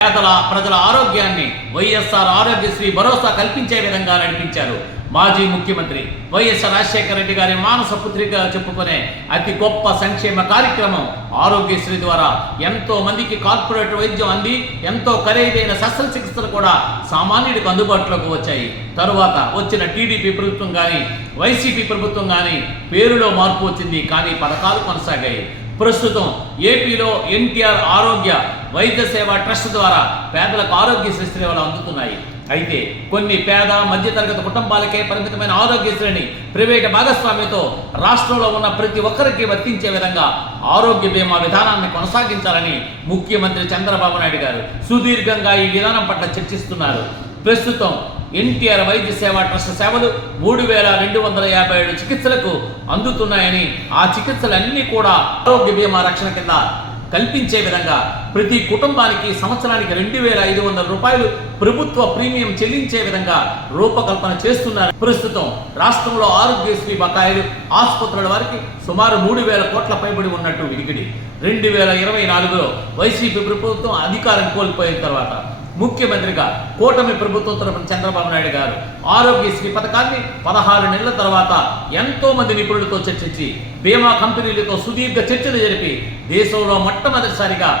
పేదల ప్రజల ఆరోగ్యాన్ని వైఎస్ఆర్ ఆరోగ్యశ్రీ భరోసా కల్పించే విధంగా నడిపించారు మాజీ ముఖ్యమంత్రి వైఎస్ రాజశేఖర రెడ్డి గారి మానస పుత్రిక చెప్పుకునే అతి గొప్ప సంక్షేమ కార్యక్రమం ఆరోగ్యశ్రీ ద్వారా ఎంతో మందికి కార్పొరేట్ వైద్యం అంది ఎంతో ఖరీదైన శస్త్రచికిత్సలు కూడా సామాన్యుడికి అందుబాటులోకి వచ్చాయి. తరువాత వచ్చిన టీడీపీ ప్రభుత్వం కానీ వైసీపీ ప్రభుత్వం కానీ పేరులో మార్పు వచ్చింది కానీ పథకాలు కొనసాగాయి. ప్రస్తుతం ఏపీలో ఎన్టీఆర్ ఆరోగ్య వైద్య సేవ ట్రస్ట్ ద్వారా పేదలకు ఆరోగ్య సేవలు అందుతున్నాయి. అయితే కొన్ని పేద మధ్యతరగతి కుటుంబాలకే పరిమితమైన ఆరోగ్యశ్రేణి ప్రైవేట్ భాగస్వామ్యంతో రాష్ట్రంలో ఉన్న ప్రతి ఒక్కరికి వర్తించే విధంగా ఆరోగ్య బీమా విధానాన్ని కొనసాగించాలని ముఖ్యమంత్రి చంద్రబాబు నాయుడు గారు సుదీర్ఘంగా ఈ విధానం పట్ల చర్చిస్తున్నారు. ప్రస్తుతం ఎన్టీఆర్ వైద్య సేవా ట్రస్ట్ సేవలు మూడు వేల రెండు వందల యాభై ఏడు చికిత్సలకు అందుతున్నాయని ఆ చికిత్సలన్నీ కూడా ఆరోగ్య బీమా రక్షణ కింద కల్పించే విధంగా ప్రతి కుటుంబానికి సంవత్సరానికి రెండు వేల ఐదు వందల రూపాయలు ప్రభుత్వ ప్రీమియం చెల్లించే విధంగా రూపకల్పన చేస్తున్నారు. ప్రస్తుతం రాష్ట్రంలో ఆరోగ్యశ్రీ బకాయిలు ఆసుపత్రుల వారికి సుమారు మూడు వేల కోట్ల పైబడి ఉన్నట్టు విడిగిడి. రెండు వేల ఇరవై నాలుగులో వైసీపీ ప్రభుత్వం అధికారం కోల్పోయిన తర్వాత ముఖ్యమంత్రిగా కూటమి ప్రభుత్వం తరపున చంద్రబాబు నాయుడు గారు ఆరోగ్యశ్రీ పథకాన్ని పదహారు నెలల తర్వాత ఎంతో మంది నిపుణులతో చర్చించి బీమా కంపెనీలతో సుదీర్ఘ చర్చలు జరిపి దేశంలో మొట్టమొదటిసారిగా